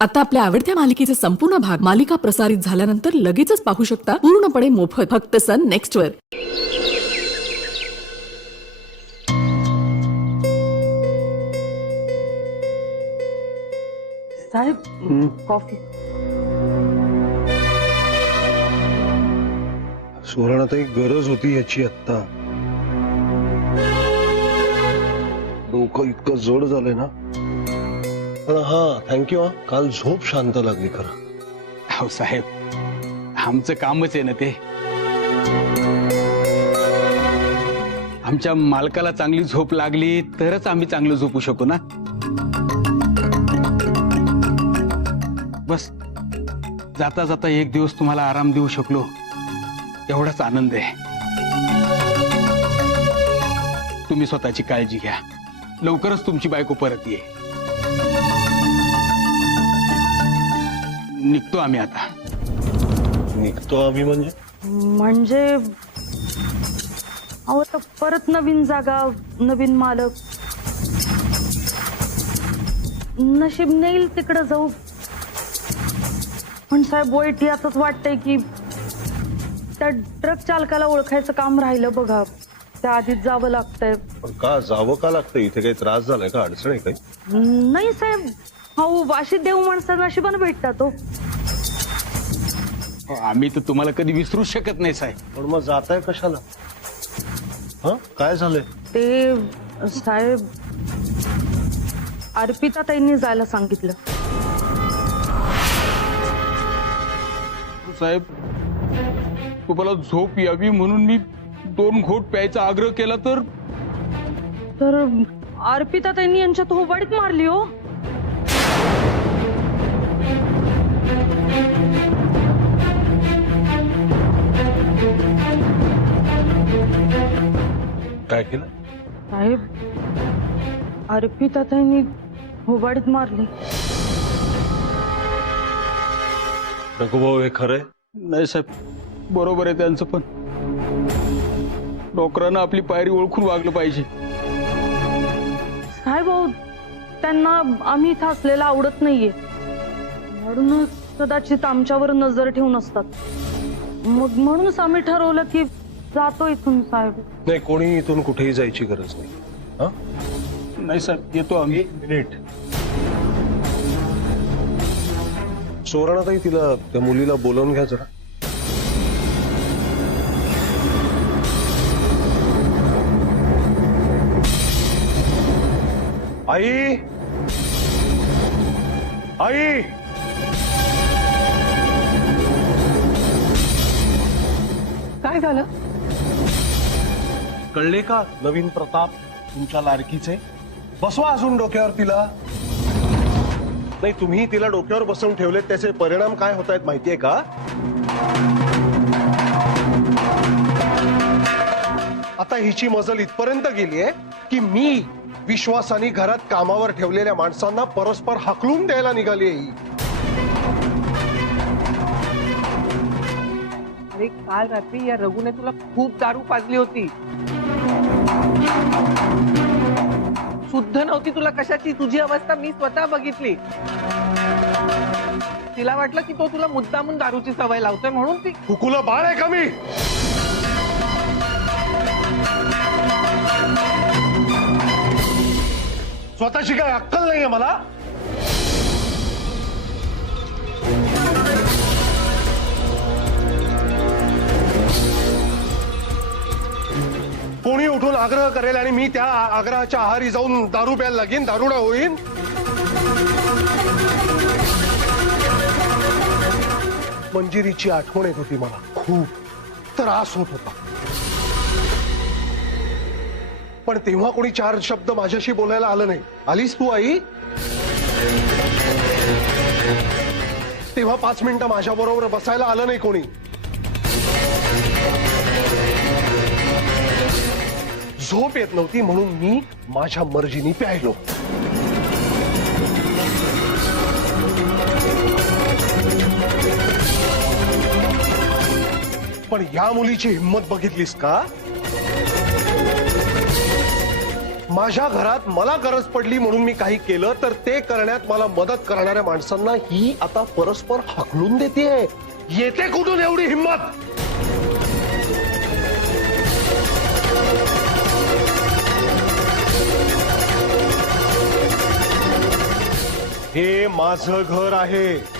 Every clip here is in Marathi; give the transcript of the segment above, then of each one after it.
आता आपल्या आवडत्या मालिकेचे संपूर्ण भाग मालिका प्रसारित झाल्यानंतर लगेचच पाहू शकता पूर्णपणे मोफत फक्त सन नेक्स्ट वर। साहेब कॉफी। सुवर्णाताई गरज होती याची आत्ता। डोकं इतकं जड झालंय ना। पण हा थँक्यू। काल झोप शांत लागली खरं। हो साहेब, आमचं कामच आहे ना ते। आमच्या मालकाला चांगली झोप लागली तरच आम्ही चांगलं झोपू शकू ना। बस जाता जाता एक दिवस तुम्हाला आराम देऊ शकलो एवढाच आनंद आहे। तुम्ही स्वतःची काळजी घ्या, लवकरच तुमची बायको परत ये। निघतो आम्ही आता। निघतो आम्ही म्हणजे अहो तर परत नवीन जागा, नवीन मालक, नशीब नेईल तिकडे जाऊ। पण साहेब वाईट यातच वाटतंय की त्या ट्रक चालकाला ओळखायचं काम राहिलं बघा, त्या आधीच जावं लागतंय। पण का जावं का लागतं? इथे काही त्रास झालाय का? अडचण आहे काही? नाही साहेब, हो अशी देव माणसं नशिबानं भेटतात हो। आम्ही तर तुम्हाला कधी विसरू शकत नाही साहेब। पण मग जाताय कशाला? हा काय झालंय? ते साहेब अर्पिता ताईंनी जायला सांगितलं। साहेब तुम्हाला झोप यावी म्हणून मी 2 घोट प्यायचा आग्रह केला तर अर्पिता ताईंनी यांच्यात होबाडीत मारली हो। काय केलं? साहेब अर्पिता ताईंनी होबाडीत मारली। रघुभाऊ हे खरंय? नाही साहेब, बरोबर आहे त्यांचं, पण डॉक्टरांना आपली पायरी ओळखून वागलं पाहिजे। साहेब हो त्यांना आम्ही इथं असलेलं आवडत नाहीये, म्हणूनच कदाचित आमच्यावर नजर ठेवून असतात। मग म्हणूनच आम्ही ठरवलं की जातो इथून साहेब। नाही, कोणी इथून कुठेही जायची गरज नाही। हा नाही साहेब, येतो आम्ही। 1 मिनिट। सुवर्णाताई तिला त्या मुलीला बोलावून घ्या जरा। आई, आई, काय झालं? कळले का? नवीन प्रताप तुमच्या लाडकीचे। बसवा अजून डोक्यावर तिला। नाही, तुम्ही तिला डोक्यावर बसवून ठेवलेत त्याचे परिणाम काय होत आहेत माहितीये का? आता हिची मजल इथपर्यंत गेलीये की मी विश्वासाने घरात कामावर ठेवलेल्या माणसांना परस्पर हाकलून द्यायला निघाली ही। अरे काल रात्री या रघुने तुला खूप दारू पाजली होती। शुद्ध नव्हती तुला कशाची, तुझी अवस्था मी स्वतः बघितली। तिला वाटलं की तो तुला मुद्दामून दारूची सवय लावतोय म्हणून ती। हुकुला बाळ आहे का मी? स्वतःची काय अक्कल नाहीये मला? कोणी उठून आग्रह करेल आणि मी त्या आग्रहाच्या आहारी जाऊन दारू प्यायला लागेन, दारुडा होईन? मंजिरीची आठवण येत होती मला, खूप त्रास होत होता। पण तेव्हा कोणी 4 शब्द माझ्याशी बोलायला आलं नाही। आलीस तू आई? तेव्हा 5 मिनिटं माझ्या बरोबर बसायला आलं नाही कोणी। झोप येत नव्हती म्हणून मी माझ्या मर्जीने प्यायलो। पण या मुलीची हिंमत बघितलीस का? माझ्या घरात मला गरज पडली म्हणून मी काही केलं तर ते करण्यात मला मदत करणाऱ्या माणसांना ही आता परस्पर हाकलून देते. येते कुठून एवढी हिंमत? हे माझं घर आहे.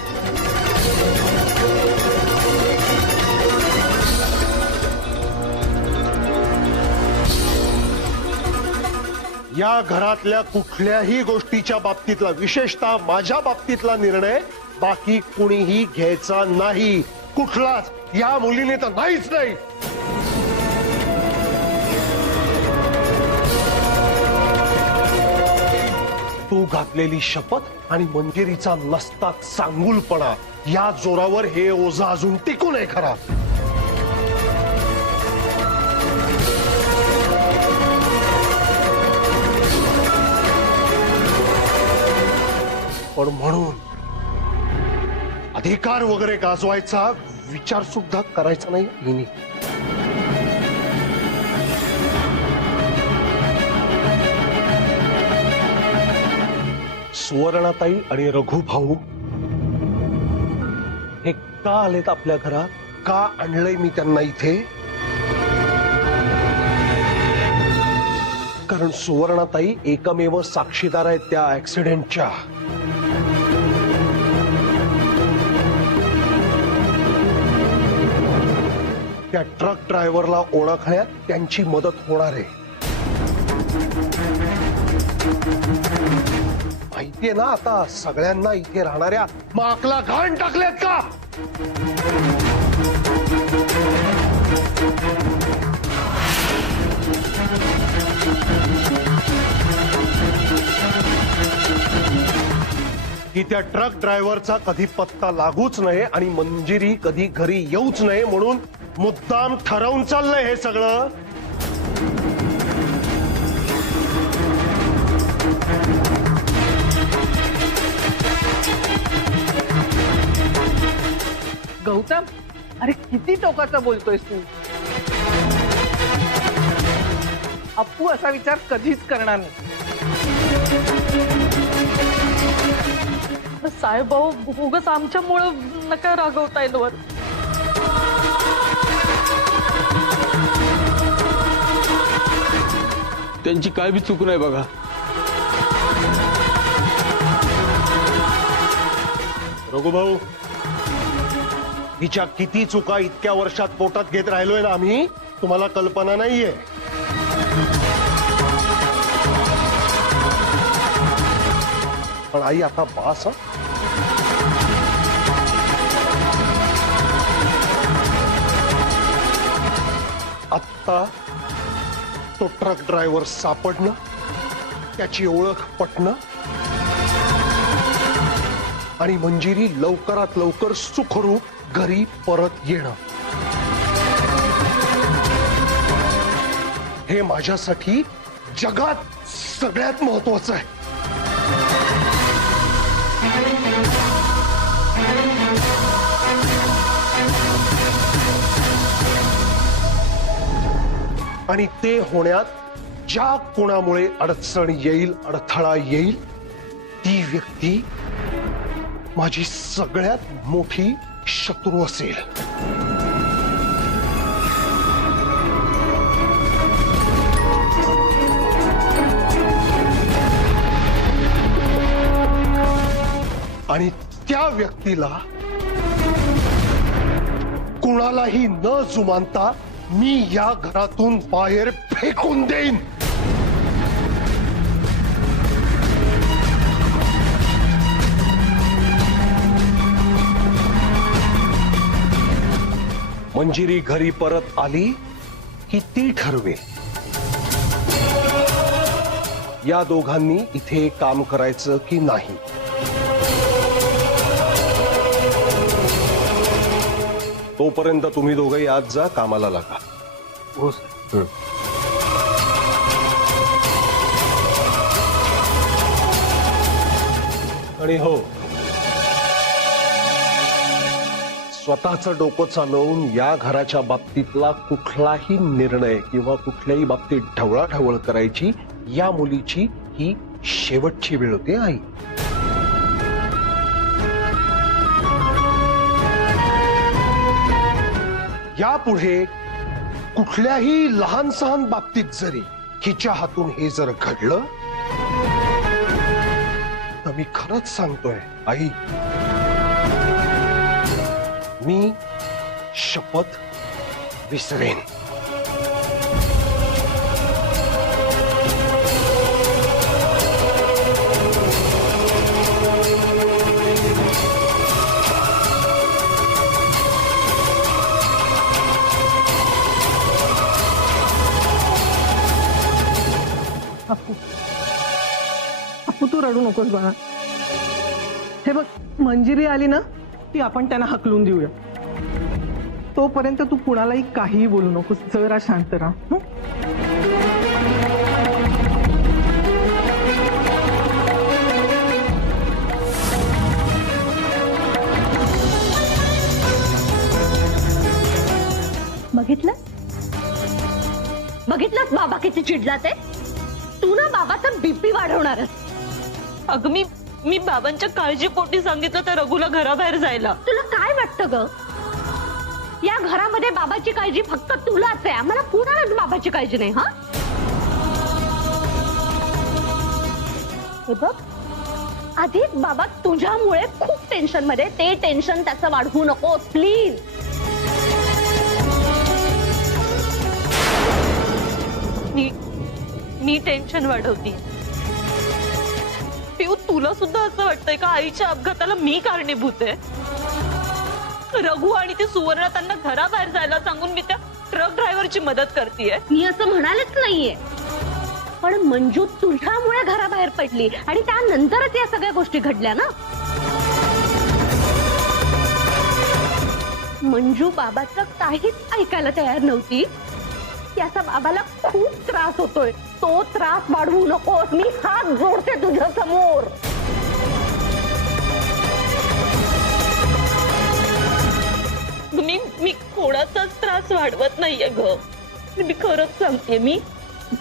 या घरातल्या कुठल्याही गोष्टीच्या बाबतीतला, विशेषतः माझ्या बाबतीतला निर्णय बाकी कुणीही घ्यायचा नाही. कुठलाच. या मुलीने तर नाहीच नाही. तू घातलेली शपथ आणि मंजिरीचा नसता चांगुलपणा या जोरावर हे ओझं अजून टिकू नये खरा. पण म्हणून अधिकार वगैरे गाजवायचा विचार सुद्धा करायचा नाही हिने. सुवर्णाताई आणि रघु भाऊ हे का आलेत आपल्या घरात? का आणलंय मी त्यांना इथे? कारण सुवर्णाताई एकमेव साक्षीदार आहेत त्या ऍक्सिडेंटच्या. त्या ट्रक ड्रायव्हरला ओळखण्यात त्यांची मदत होणार आहे. माहितीये ना आता सगळ्यांना इथे राहणाऱ्या माकला घाण टाकलेत का? की त्या ट्रक ड्रायव्हरचा कधी पत्ता लागूच नये आणि मंजिरी कधी घरी येऊच नये म्हणून मुद्दाम ठरवून चाललंय हे सगळं. गौतम, अरे किती टोकाचं बोलतोयस तू. अप्पू असा विचार कधीच करणार नाही. साहेब भाऊ उगाच आमच्यामुळं नका रागवता येईल वर. त्यांची काय बी चूक नाही बघा. रघु भाऊ, हिच्या किती चुका इतक्या वर्षात पोटात घेत राहिलोय ना आम्ही, तुम्हाला कल्पना नाहीये. पण आई आता बास. आत्ता तो ट्रक ड्रायव्हर सापडणं, त्याची ओळख पटणं आणि मंजिरी लवकरात लवकर सुखरूप घरी परत येणं हे माझ्यासाठी जगात सगळ्यात महत्वाचं आहे. आणि ते होण्यात ज्या कोणामुळे अडचण येईल, अडथळा येईल, ती व्यक्ती माझी सगळ्यात मोठी शत्रू असेल. आणि त्या व्यक्तीला कुणालाही न जुमानता मी या घरातून बाहेर फेकून देईन. मंजिरी घरी परत आली की ती ठरवेल या दोघांनी इथे काम करायचं की नाही. तोपर्यंत तुम्ही दोघंही आज जा, कामाला लागा. हो सर. आणि हो, स्वतःचं डोकं चालवून या घराच्या बाबतीतला कुठलाही निर्णय किंवा कुठल्याही बाबतीत ढवळाढवळ करायची या मुलीची ही शेवटची वेळ होती आई. यापुढे कुठल्याही लहान सहान बाबतीत जरी हिच्या हातून हे जर घडलं तर मी खरंच सांगतोय आई, मी शपथ विसरेन. अपू तू रडू नकोस बाळा. हे बघ, मंजिरी आली ना की आपण त्यांना हकलून देऊया. तोपर्यंत तू कुणालाही काहीही बोलू नकोस. जरा शांत राहा. हं? बघितलंस बाबा किती चिडला ते. तू ना बाबाचा बीपी वाढवणारच. अगं मी बाबांच्या काळजीपोटी सांगितलं तर रघुला घराबाहेर जायला. तुला काय वाटतं ग? या घरामध्ये बाबाची काळजी फक्त तुलाच आहे. आम्हाला कुणालाच बाबाची काळजी नाही. हा, हे बघ, आधीच बाबा तुझ्यामुळे खूप टेन्शन मध्ये. ते टेन्शन त्याचं वाढवू नको प्लीज. Me tension वाढवती. पिऊ, तुला सुद्धा असं वाटतंय का आईच्या अपघाताला मी कारणीभूत आहे? रघु आणि ती सुवर्णा त्यांना घराबाहेर जायला सांगून मी त्या ट्रक ड्रायव्हरची मदत करतेय. मी असं म्हणालेच नाहीये, पण मंजू तुझ्यामुळे घराबाहेर पडली आणि त्यानंतरच या सगळ्या गोष्टी घडल्या ना. मंजू बाबाचं काहीच ऐकायला तयार नव्हती. याचा बाबाला खूप त्रास होतोय. तो त्रास वाढवू नकोस. मी हात जोडते तुझ्या समोर. मी कोणाचाच त्रास वाढवत नाहीये ग. मी खरंच सांगते.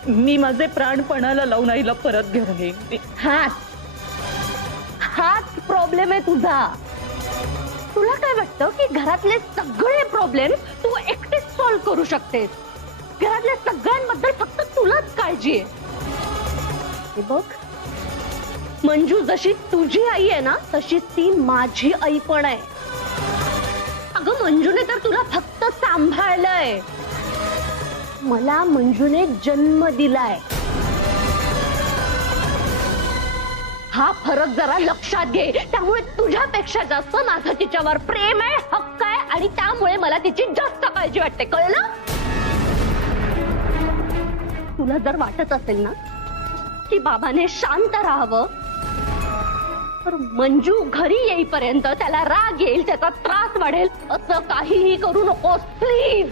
मी माझे प्राण पणाला लावून आईला परत घेऊन येईन. हाच प्रॉब्लेम आहे तुझा. तुला काय वाटतं की घरातले सगळे प्रॉब्लेम तू एकटीच सॉल्व्ह करू शकतेस? घरातल्या सगळ्यांबद्दल फक्त तुलाच काळजी आहे. हे बघ, मंजू जशी तुझी आई आहे ना, तशी ती माझी आई पण आहे. अगं, मंजूने तर तुला फक्त सांभाळलंय. मला मंजूने जन्म दिलाय. हा फरक जरा लक्षात घे. त्यामुळे तुझ्यापेक्षा जास्त माझं तिच्यावर प्रेम आहे, हक्क आहे, आणि त्यामुळे मला तिची जास्त काळजी वाटते. कळलं? तुला जर वाटत असेल ना की बाबाने शांत राहावं, तर मंजू घरी येईपर्यंत त्याला राग येईल, त्याचा त्रास वाढेल, असं काहीही करू नकोस प्लीज.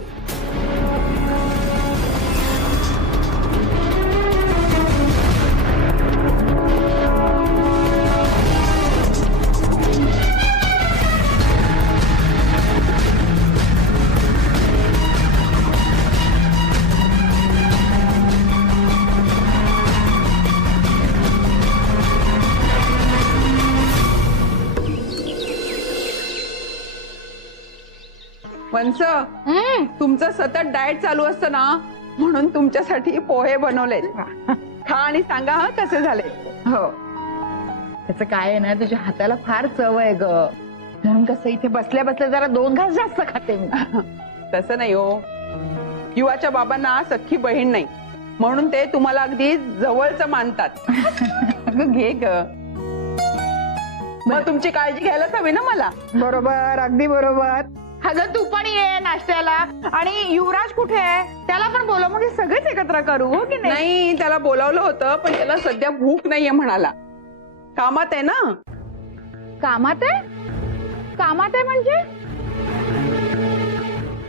वंस, तुमचं सतत डाएट चालू असतं ना, म्हणून तुमच्यासाठी पोहे बनवलेत. खा आणि सांगा हा कसे झाले. हो, त्याचं काय आहे ना, तुझ्या हाताला फार चव आहे ग, म्हणून कसं इथे बसल्या बसल्या जरा 2 घास जास्त खाते मी. तसं नाही हो, युवाच्या बाबांना सख्खी बहीण नाही, म्हणून ते तुम्हाला अगदी जवळचं मानतात. अगं घे ग, मग तुमची काळजी घ्यायलाच हवी ना मला. बरोबर, अगदी बरोबर. अगं तू पण ये नाश्त्याला. आणि युवराज कुठे आहे? त्याला पण बोलव, मग सगळेच एकत्र करू. हो की नाही? नाही, त्याला बोलावलं होतं, पण त्याला सध्या भूक नाहीये म्हणाला. कामात आहे ना. कामात आहे? कामात आहे म्हणजे?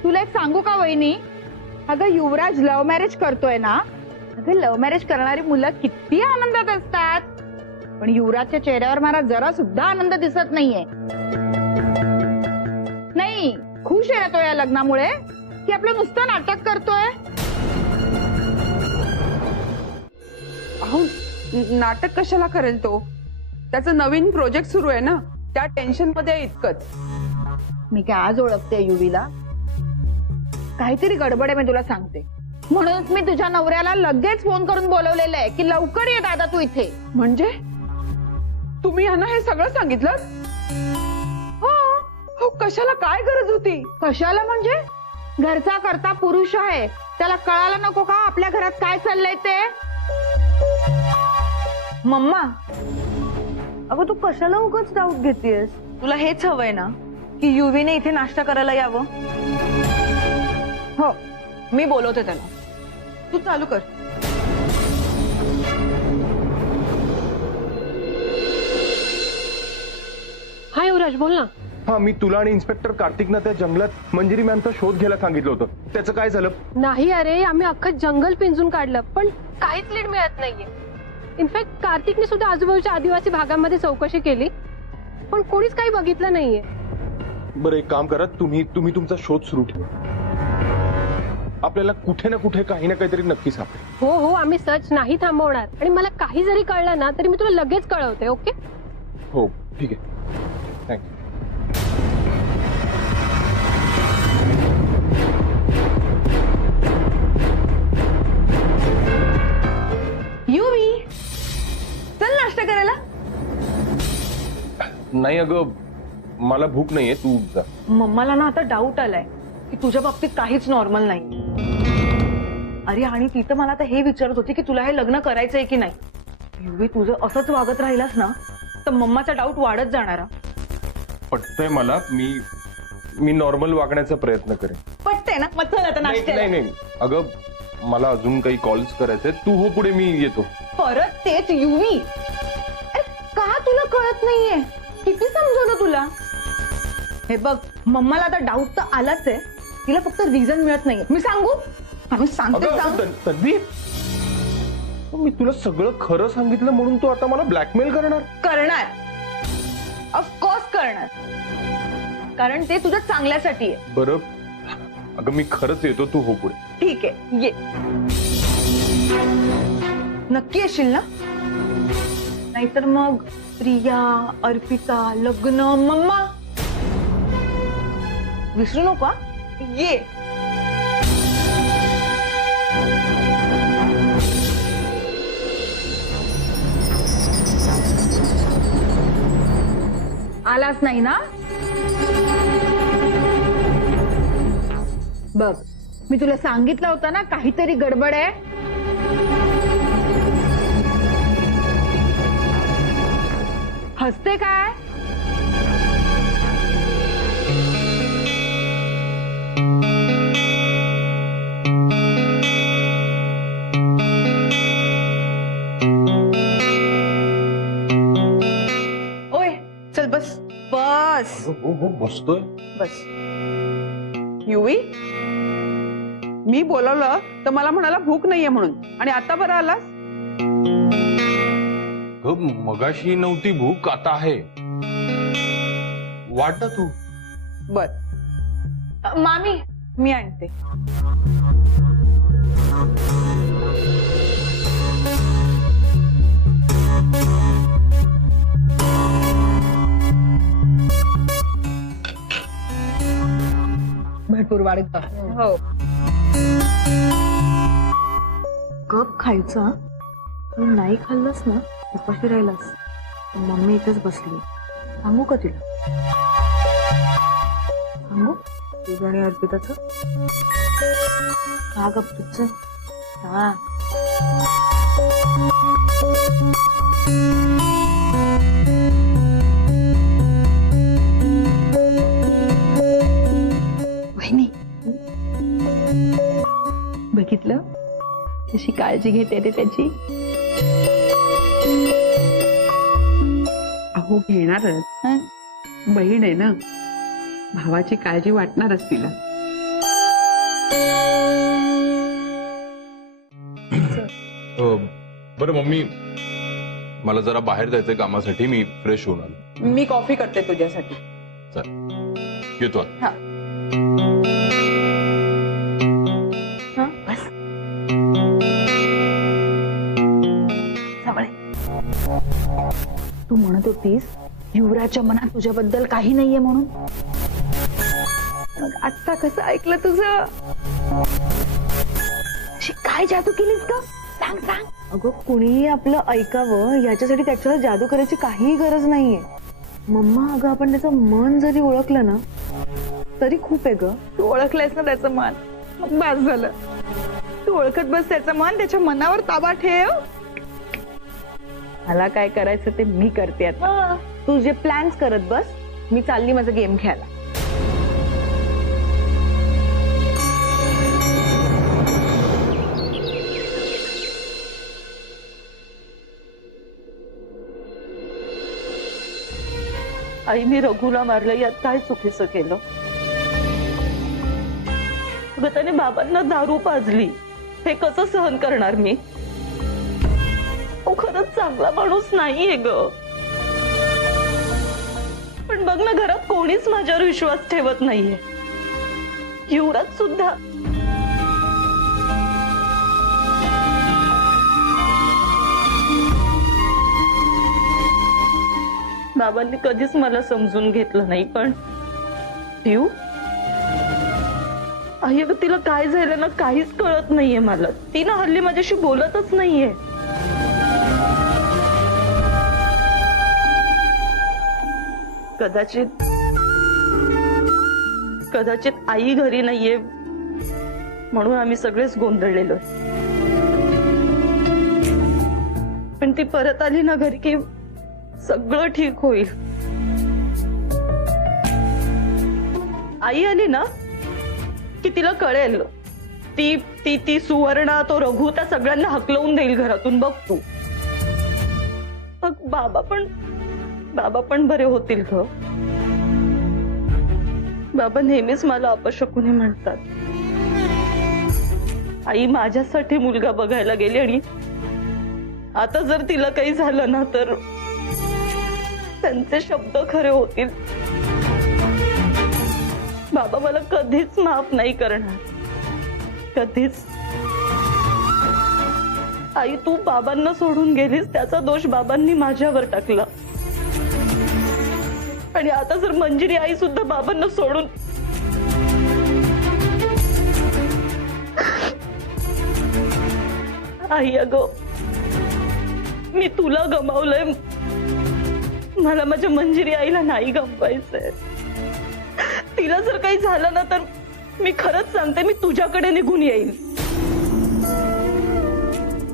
तुला एक सांगू का वहिनी, अगं युवराज लव्ह मॅरेज करतोय ना. अगं लव्ह मॅरेज करणारी मुलं किती आनंदात असतात, पण युवराजच्या चेहऱ्यावर मला जरा सुद्धा आनंद दिसत नाहीये. नाही, खुश आहे ना तो या लग्नामुळे, की आपलं नुसतं नाटक करतोय? अहो नाटक कशाला करेल तो? त्याचं नवीन प्रोजेक्ट सुरू आहे ना, त्या टेन्शन मध्ये आहे इतकंच. मी काय आज ओळखते युवीला? काहीतरी गडबड आहे, मी तुला सांगते. म्हणूनच मी तुझ्या नवऱ्याला लगेच फोन करून बोलवलेलं आहे की लवकर ये दादा तू इथे. म्हणजे तुम्ही यांना हे सगळं सांगितलं? हो, कशाला, काय गरज होती? कशाला म्हणजे? घरचा करता पुरुष आहे, त्याला कळायला नको का आपल्या घरात काय चाललंय ते? मम्मा, अगं तू कशाला उगाच डाऊट घेतेस? तुला हेच हवंय ना की युवीने इथे नाश्ता करायला यावं? हो, मी बोलवते त्याला. तू चालू कर. हा युवराज, बोल ना. हा, मी तुला आणि इन्स्पेक्टर कार्तिकना त्या जंगलात मंजिरी मॅमचा शोध घ्यायला सांगितलं होतं. त्याचं काय झालं? नाही अरे, आम्ही अख्खं जंगल पिंजून काढलं पण काहीच लीड मिळत नाहीये. इनफॅक्ट कार्तिकने सुद्धा आजूबाजूच्या आदिवासी भागांमध्ये चौकशी केली पण कोणीच काही बघितलं नाहीये. बरं, एक काम करा, तुम्ही तुमचा शोध सुरू ठेवा. आपल्याला कुठे ना कुठे काही ना काहीतरी नक्की सापडेल. हो हो, आम्ही सर्च नाही थांबवणार आणि मला काही जरी कळलं ना तरी मी तुला लगेच कळवते. ओके? हो, ठीक आहे. थँक्यू. युवी, चल नाश्ता करायला. नाही अगं, मला भूक नाहीये, तू जा. मम्माला ना आता डाऊट आलाय की तुझ्या बाबतीत काहीच नॉर्मल नाही. अरे, आणि ती तर मला आता हे विचारत होती की तुला हे लग्न करायचंय की नाही. युवी, तुझं असंच वागत राहिलास ना तर मम्माचा डाऊट वाढत जाणार. पटतंय मला. मी नॉर्मल वागण्याचा प्रयत्न करेन. पटतंय ना? मग चल आता नाश्त्याला. नाही अगं, मला अजून काही कॉल्स करायचे. तू हो पुढे, मी येतो. परत तेच युवी. अरे, का तुला कळत नाहीये? किती समजवलं तुला? हे बघ, मम्माला आता डाऊट तर आलाच आहे, तिला फक्त रिझन मिळत नाहीये. मी सांगू? आम्ही सांगते. तन्वी, मी तुला सगळं खरं सांगितलं म्हणून तू आता मला ब्लॅकमेल करणार? ऑफकोर्स करणार, कारण ते तुझ्या चांगल्यासाठी आहे. बरं अगं, मी खरंच येतो, तू हो पुढे. ठीक आहे, ये. नक्की येशील ना? नाहीतर मग प्रिया, अर्पिता, लग्न, मम्मा विसरू नको. ये. आलाच नाही ना? बघ, मी तुला सांगितलं होतं ना काहीतरी गडबड आहे. हसते काय? ओय, चल बस बस हो, बसतोय. बस. युवी, मी बोलवलं तर मला म्हणाला भूक नाहीये म्हणून, आणि आता बरं आलास? मगाशी नव्हती भूक, आता आहे. वाट तू. बर, मामी, मी आणते. भरपूर वाढत. हो. गप खायचा. तू नाही खाल्लंस ना, उपाशी राहिलास. मम्मी इथेच बसली. सांगू का तिला? सांगू तुझं आणि अर्पिताचं? हा, गप तुझं. हा. वहिनी, बघितलं कशी काळजी घेते ते त्याची. अहो घेणारच, बहीण आहे ना, भावाची काळजी वाटणारच तिला. बरं मम्मी, मला जरा बाहेर जायचंय कामासाठी, मी फ्रेश होऊन आलो. मी कॉफी करते तुझ्यासाठी. चल, येतो आता. हा. बस. होतीस युवराजच्या मनात तुझ्याबद्दल काही नाहीये म्हणून. मग आता कसं ऐकलं तुझं? अशी काय जादू केलीस का? सांग सांग. अगं कुणीही आपलं ऐकावं याच्यासाठी त्याच्यावर जादू करायची काहीही गरज नाहीये. मम्मा अगं आपण त्याचं मन जरी ओळखलं ना तरी खूप आहे ग. तू ओळखलंयस ना त्याचं मन, मग बस झालं. तू ओळखत बस त्याचं मन, त्याच्या मनावर ताबा ठेव. मला काय करायचं ते मी करते आता. तू जे प्लॅन्स करत बस, मी चालली माझा गेम खेळायला. आईने रघुला मारलं यात काय चुकीचं केलं? अगं त्याने बाबांना दारू पाजली, हे कसं सहन करणार मी? तो खरंच चांगला माणूस नाहीये ग. पण बघ ना, घरात कोणीच माझ्यावर विश्वास ठेवत नाहीये. युवराज सुद्धा. बाबांनी कधीच मला समजून घेतलं नाही. पण पिऊ आई, अगं तिला काय झालं ना काहीच कळत नाहीये मला. ती ना हल्ली माझ्याशी बोलतच नाहीये. कदाचित आई घरी नाहीये म्हणून आम्ही सगळेच गोंधळलेलो. पण ती परत आली ना घरी की सगळं ठीक होईल. आई आली ना की तिला कळेल. ती ती ती सुवर्णा, तो रघु, त्या सगळ्यांना हकलवून देईल घरातून. बघ तू. मग बाबा पण बरे होतील ग. बाबा नेहमीच मला अपशकुनी म्हणतात. आई माझ्यासाठी मुलगा बघायला गेली आणि आता जर तिला काही झालं ना तर त्यांचे शब्द खरे होतील. बाबा मला कधीच माफ नाही करणार, कधीच. आई तू बाबांना सोडून गेलीस, त्याचा दोष बाबांनी माझ्यावर टाकला. आणि आता जर मंजिरी आई सुद्धा बाबांना सोडून आई अगं मी तुला गमावलंय, मला माझ्या मंजिरी आईला नाही गमवायचंय. तिला जर काही झालं ना तर मी खरंच सांगते मी तुझ्याकडे निघून येईल.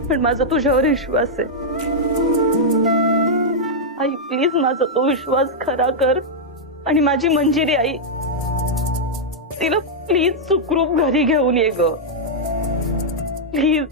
पण माझा तुझ्यावर विश्वास आहे. आई प्लीज माझा तो विश्वास खरा कर आणि माझी मंजिरी आई तिला प्लीज सुखरूप घरी घेऊन ये ग, प्लीज.